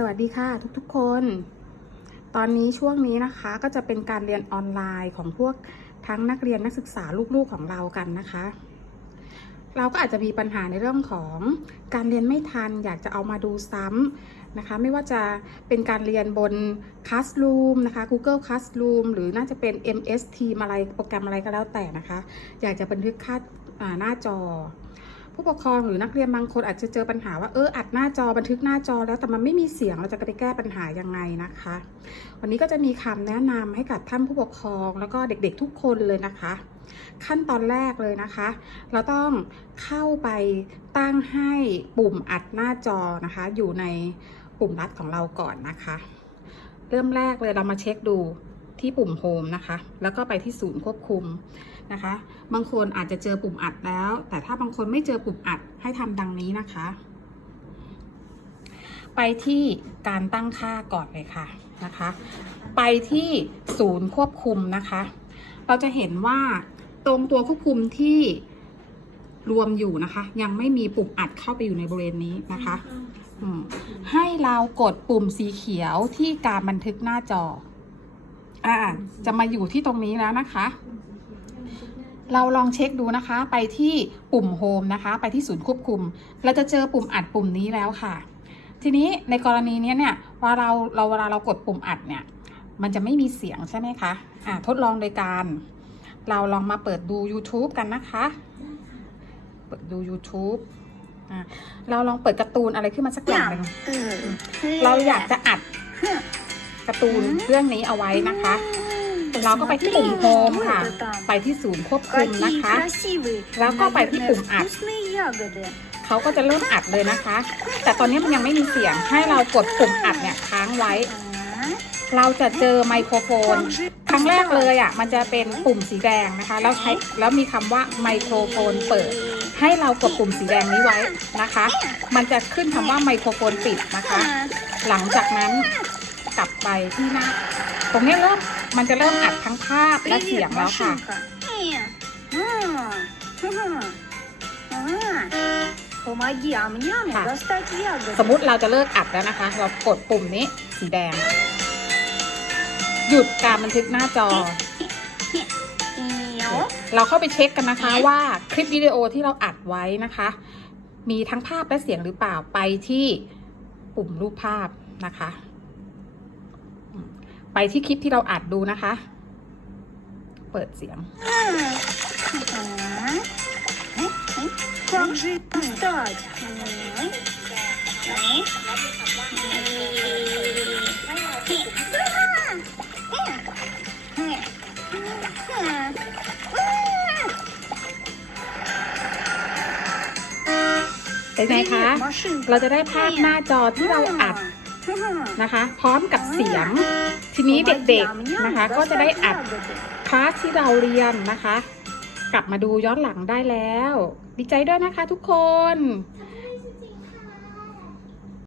สวัสดีค่ะทุกๆคน ตอนนี้ช่วงนี้นะคะก็จะเป็นการเรียนออนไลน์ของพวกทั้งนักเรียนนักศึกษาลูกๆของเรากันนะคะ เราก็อาจจะมีปัญหาในเรื่องของการเรียนไม่ทัน อยากจะเอามาดูซ้ำนะคะ ไม่ว่าจะเป็นการเรียนบน Classroom นะคะ Google Classroom หรือน่าจะเป็น MS Team อะไรโปรแกรมอะไรก็แล้วแต่นะคะ อยากจะบันทึกค่าอ่าหน้าจอ ผู้ปกครองหรือนักเรียนบางคนอาจจะเจอปัญหาว่าเอออัดหน้าจอบันทึกหน้าจอแล้วแต่มันไม่มีเสียงเราจะไปแก้ปัญหายังไงนะคะ วันนี้ก็จะมีคำแนะนำให้กับท่านผู้ปกครอง แล้วก็เด็กๆทุกคนเลยนะคะ ขั้นตอนแรกเลยนะคะ เราต้องเข้าไปตั้งให้ปุ่มอัดหน้าจอนะคะ อยู่ในปุ่มรัดของเราก่อนนะคะ เริ่มแรกเลยเรามาเช็คดูที่ปุ่มโฮมนะคะ แล้วก็ไปที่ศูนย์ควบคุม นะคะ บางคนอาจจะเจอปุ่มอัดแล้ว แต่ถ้าบางคนไม่เจอปุ่มอัดให้ทำดังนี้นะคะ ไปที่การตั้งค่าก่อนเลยค่ะนะคะ ไปที่ศูนย์ควบคุมนะคะ เราจะเห็นว่าตรงตัวควบคุมที่รวมอยู่นะคะ ยังไม่มีปุ่มอัดเข้าไปอยู่ในบริเวณนี้นะคะให้เรากดปุ่มสีเขียวที่การบันทึกหน้าจอ อ่า จะมาอยู่ที่ตรงนี้แล้วนะคะ เราลองเช็คดูนะคะ ไปที่ปุ่มโฮมนะคะ ไปที่ศูนย์ควบคุม เราจะเจอปุ่มอัดปุ่มนี้แล้วค่ะ ทีนี้ในกรณีเนี้ยเนี่ยว่าเราเราเวลาเรากดปุ่มอัดเนี่ย มันจะไม่มีเสียงใช่ไหมคะอ่าทดลองโดยการ เราลองมาเปิดดู YouTube กันนะคะ เปิดดู YouTube อ่าเราลองเปิดการ์ตูนอะไรขึ้นมาสักอย่างหนึ่งเราอยากจะอัดการ์ตูนเรื่องนี้เอาไว้นะคะ เราก็ไปที่ปุ่มโฮมค่ะ ไปที่ศูนย์ควบคุมนะคะ แล้วก็ไปที่ปุ่มอัดเขาก็จะเริ่มอัดเลยนะคะ แต่ตอนนี้มันยังไม่มีเสียงให้เรากดปุ่มอัดเนี่ยค้างไว้ เราจะเจอไมโครโฟน ครั้งแรกเลยอะมันจะเป็นปุ่มสีแดงนะคะ แล้วใช้แล้วมีคำว่าไมโครโฟนเปิด ให้เรากดปุ่มสีแดงนี้ไว้นะคะ มันจะขึ้นคำว่าไมโครโฟนปิดนะคะ หลังจากนั้นกลับไปที่หน้าตรงนี้เริ่ม มันจะเริ่มอัดทั้งภาพและเสียงแล้วค่ะ สมมติเราจะเลิกอัดแล้วนะคะ เรากดปุ่มนี้สีแดง หยุดการบันทึกหน้าจอ เราเข้าไปเช็คกันนะคะว่าคลิปวิดีโอที่เราอัดไว้นะคะ มีทั้งภาพและเสียงหรือเปล่าไปที่ปุ่มรูปภาพนะคะ ไปที่คลิปที่เราอัดดูนะคะ เปิดเสียง Как же достать? Ай. เป็นไงคะ เราจะได้ภาพหน้าจอที่เราอัด นะคะ พร้อมกับเสียง ทีนี้เด็กๆนะคะ ก็จะได้อัดคลาสที่เราเรียนนะคะ กลับมาดูย้อนหลังได้แล้ว ดีใจด้วยนะคะทุกคน